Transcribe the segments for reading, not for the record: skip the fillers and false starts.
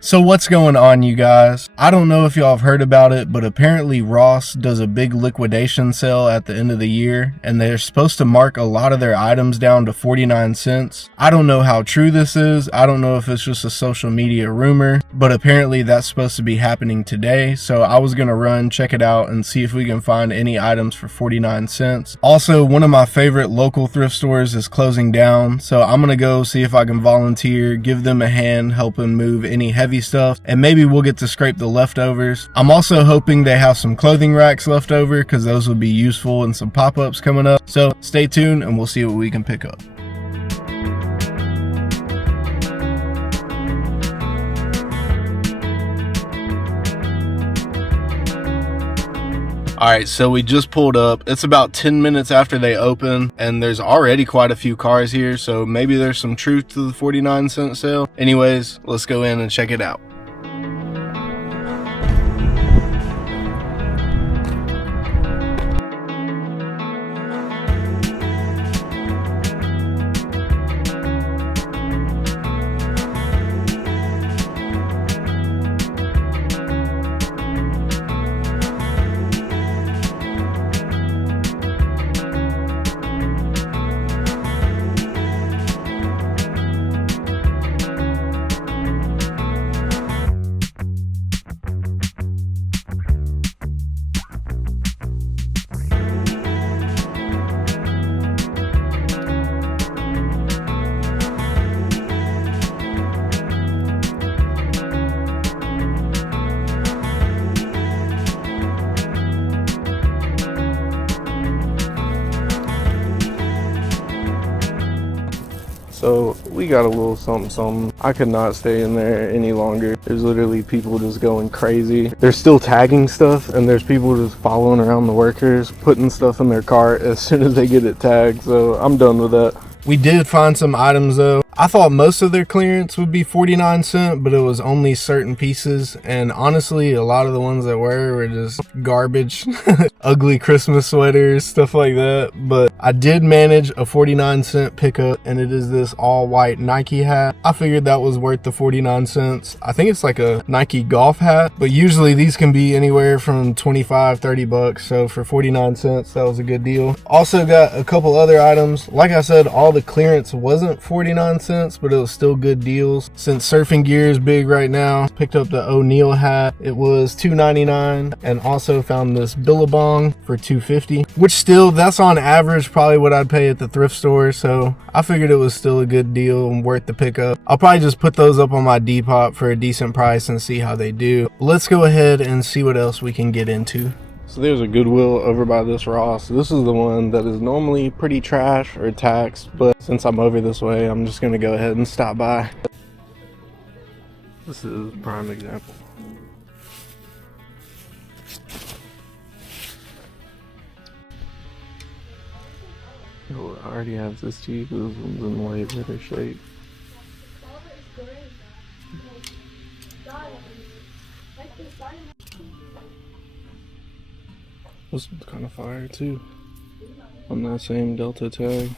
So what's going on, you guys? I don't know if y'all have heard about it, but apparently Ross does a big liquidation sale at the end of the year, and they're supposed to mark a lot of their items down to 49 cents. I don't know how true this is. I don't know if it's just a social media rumor, but apparently that's supposed to be happening today. So I was gonna run, check it out, and see if we can find any items for 49 cents. Also, one of my favorite local thrift stores is closing down, so I'm gonna go see if I can volunteer, give them a hand, helping move any heavy stuff, and maybe we'll get to scrape the leftovers. I'm also hoping they have some clothing racks left over because those would be useful and some pop-ups coming up. So stay tuned and we'll see what we can pick up. Alright, so we just pulled up. It's about 10 minutes after they open, and there's already quite a few cars here, so maybe there's some truth to the 49-cent sale. Anyways, let's go in and check it out. So we got a little something. I could not stay in there any longer. There's literally people just going crazy. They're still tagging stuff, and there's people just following around the workers, putting stuff in their cart as soon as they get it tagged. So I'm done with that. We did find some items though. I thought most of their clearance would be 49 cents, but it was only certain pieces. And honestly, a lot of the ones that were just garbage, ugly Christmas sweaters, stuff like that. But I did manage a 49-cent pickup, and it is this all white Nike hat. I figured that was worth the 49 cents. I think it's like a Nike golf hat, but usually these can be anywhere from 25, 30 bucks. So for 49 cents, that was a good deal. Also got a couple other items. Like I said, all the clearance wasn't 49 cents, but it was still good deals. Since surfing gear is big right now, picked up the O'Neal hat. It was $2.99, and also found this Billabong for $2.50, which still, that's on average probably what I'd pay at the thrift store. So I figured it was still a good deal and worth the pickup. I'll probably just put those up on my Depop for a decent price and see how they do. Let's go ahead and see what else we can get into. So there's a Goodwill over by this Ross. This is the one that is normally pretty trash or taxed, but since I'm over this way, I'm just gonna go ahead and stop by. This is a prime example. Oh, I already have this cheap. This one's in way better shape. This one's kind of fire too, on that same Delta tag.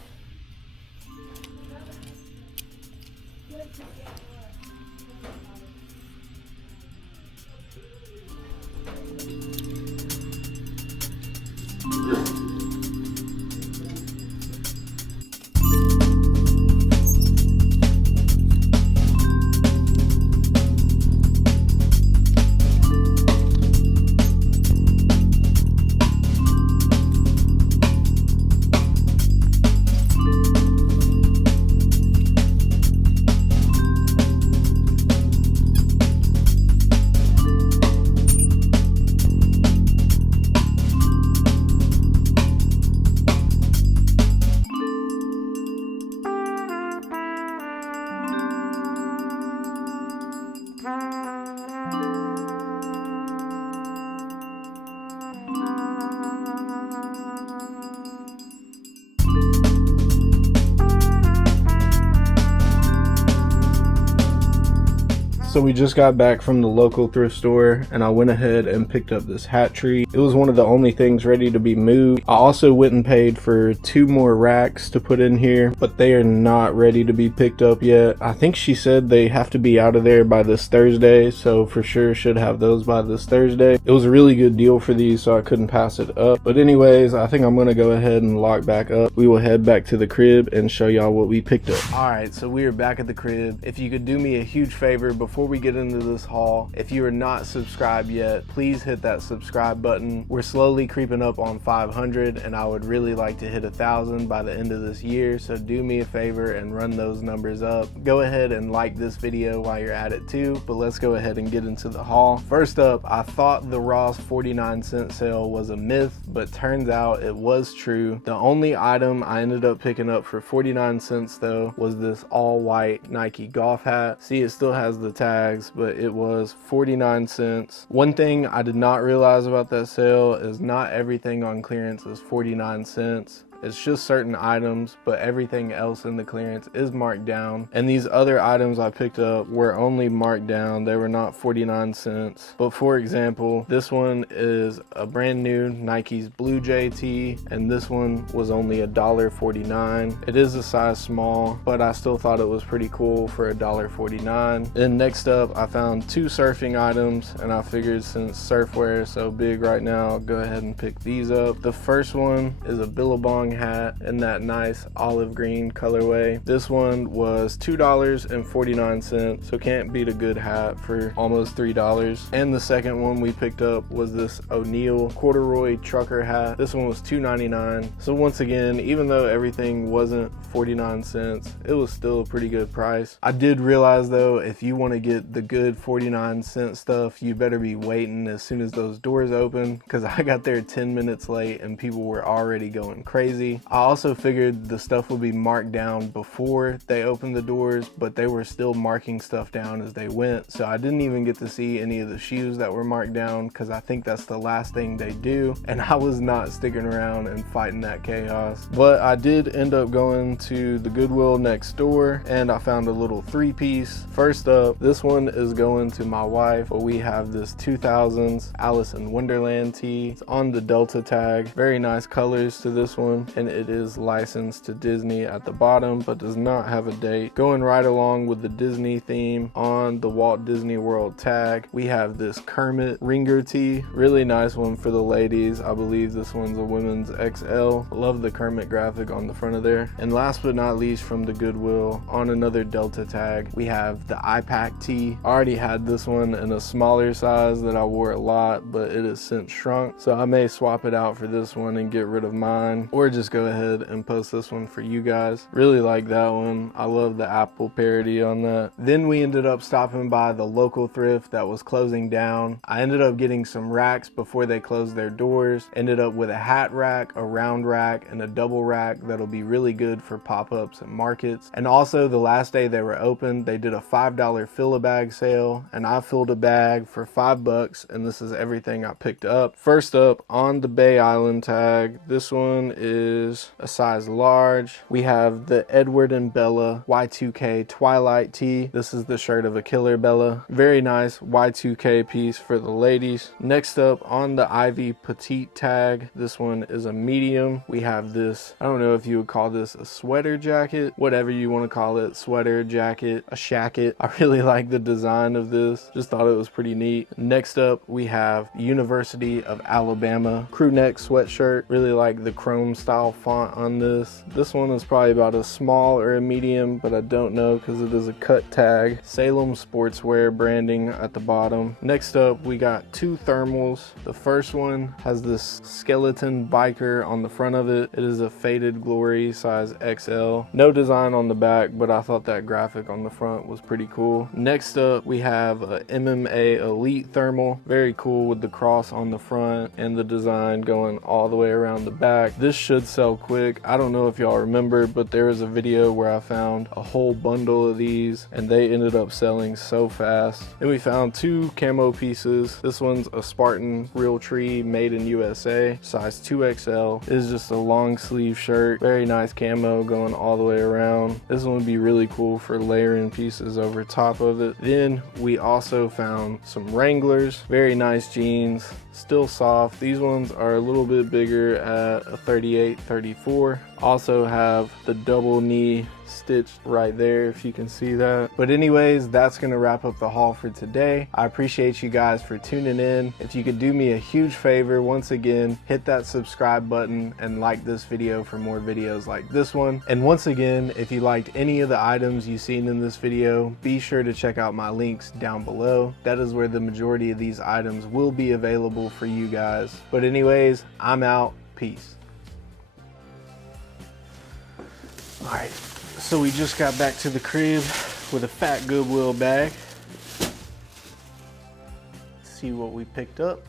So we just got back from the local thrift store and I went ahead and picked up this hat tree. It was one of the only things ready to be moved. I also went and paid for 2 more racks to put in here, but they are not ready to be picked up yet. I think she said they have to be out of there by this Thursday, so for sure should have those by this Thursday. It was a really good deal for these, so I couldn't pass it up. But anyways, I think I'm gonna go ahead and lock back up. We will head back to the crib and show y'all what we picked up. All right, so we are back at the crib. If you could do me a huge favor before we get into this haul, if you are not subscribed yet, please hit that subscribe button. We're slowly creeping up on 500 and I would really like to hit 1,000 by the end of this year, so do me a favor and run those numbers up. Go ahead and like this video while you're at it too, but let's go ahead and get into the haul. First up, I thought the Ross 49-cent sale was a myth, but turns out it was true. The only item I ended up picking up for 49 cents though was this all white Nike golf hat. See, it still has the tags, but it was 49 cents. One thing I did not realize about that sale is not everything on clearance is 49 cents. It's just certain items, but everything else in the clearance is marked down. And these other items I picked up were only marked down. They were not 49 cents. But for example, this one is a brand new Nike's Blue Jay tee, and this one was only $1.49. It is a size small, but I still thought it was pretty cool for $1.49. Then next up, I found 2 surfing items, and I figured since surfwear is so big right now, I'll go ahead and pick these up. The first one is a Billabong hat in that nice olive green colorway. This one was $2.49, so can't beat a good hat for almost $3. And the second one we picked up was this O'Neill corduroy trucker hat. This one was $2.99. So once again, even though everything wasn't 49 cents, it was still a pretty good price. I did realize though, if you want to get the good 49-cent stuff, you better be waiting as soon as those doors open, because I got there 10 minutes late and people were already going crazy. I also figured the stuff would be marked down before they opened the doors, but they were still marking stuff down as they went, so I didn't even get to see any of the shoes that were marked down, because I think that's the last thing they do, and I was not sticking around and fighting that chaos. But I did end up going to the Goodwill next door, and I found a little 3-piece. First up, this one is going to my wife, but we have this 2000s Alice in Wonderland tee. It's on the Delta tag. Very nice colors to this one, and it is licensed to Disney at the bottom, but does not have a date. Going right along with the Disney theme on the Walt Disney World tag, we have this Kermit Ringer tee. Really nice one for the ladies. I believe this one's a women's XL. Love the Kermit graphic on the front of there. And last but not least, from the Goodwill, on another Delta tag, we have the iPack tee. I already had this one in a smaller size that I wore a lot, but it has since shrunk, so I may swap it out for this one and get rid of mine, or just go ahead and post this one for you guys. Really like that one. I love the Apple parody on that. Then we ended up stopping by the local thrift that was closing down. I ended up getting some racks before they closed their doors. Ended up with a hat rack, a round rack, and a double rack that'll be really good for pop-ups and markets. And also the last day they were open, they did a $5 fill-a-bag sale, and I filled a bag for $5, and this is everything I picked up. First up, on the Bay Island tag, this one is a size large. We have the Edward and Bella Y2K Twilight tee. This is the shirt of a killer Bella. Very nice Y2K piece for the ladies. Next up, on the Ivy Petite tag, this one is a medium. We have this, I don't know if you would call this a sweater jacket, whatever you want to call it, sweater, jacket, a shacket. I really like the design of this. Just thought it was pretty neat. Next up, we have University of Alabama crew neck sweatshirt. Really like the chrome style font on this. This one is probably about a small or a medium, but I don't know because it is a cut tag. Salem Sportswear branding at the bottom. Next up, we got 2 thermals. The first one has this skeleton biker on the front of it. It is a Faded Glory size XL. No design on the back, but I thought that graphic on the front was pretty cool. Next up, we have a MMA Elite thermal. Very cool with the cross on the front and the design going all the way around the back. This should would sell quick. I don't know if y'all remember, but there was a video where I found a whole bundle of these and they ended up selling so fast. Then we found 2 camo pieces. This one's a Spartan Real Tree made in USA, size 2XL. It is just a long sleeve shirt, very nice camo going all the way around. This one would be really cool for layering pieces over top of it. Then we also found some Wranglers, very nice jeans, still soft. These ones are a little bit bigger at a 38, 34. Also have the double knee stitched right there, if you can see that. But anyways, that's gonna wrap up the haul for today. I appreciate you guys for tuning in. If you could do me a huge favor, once again, hit that subscribe button and like this video for more videos like this one. And once again, if you liked any of the items you've seen in this video, be sure to check out my links down below. That is where the majority of these items will be available for you guys. But anyways, I'm out. Peace. All right. So we just got back to the crib with a fat Goodwill bag. Let's see what we picked up.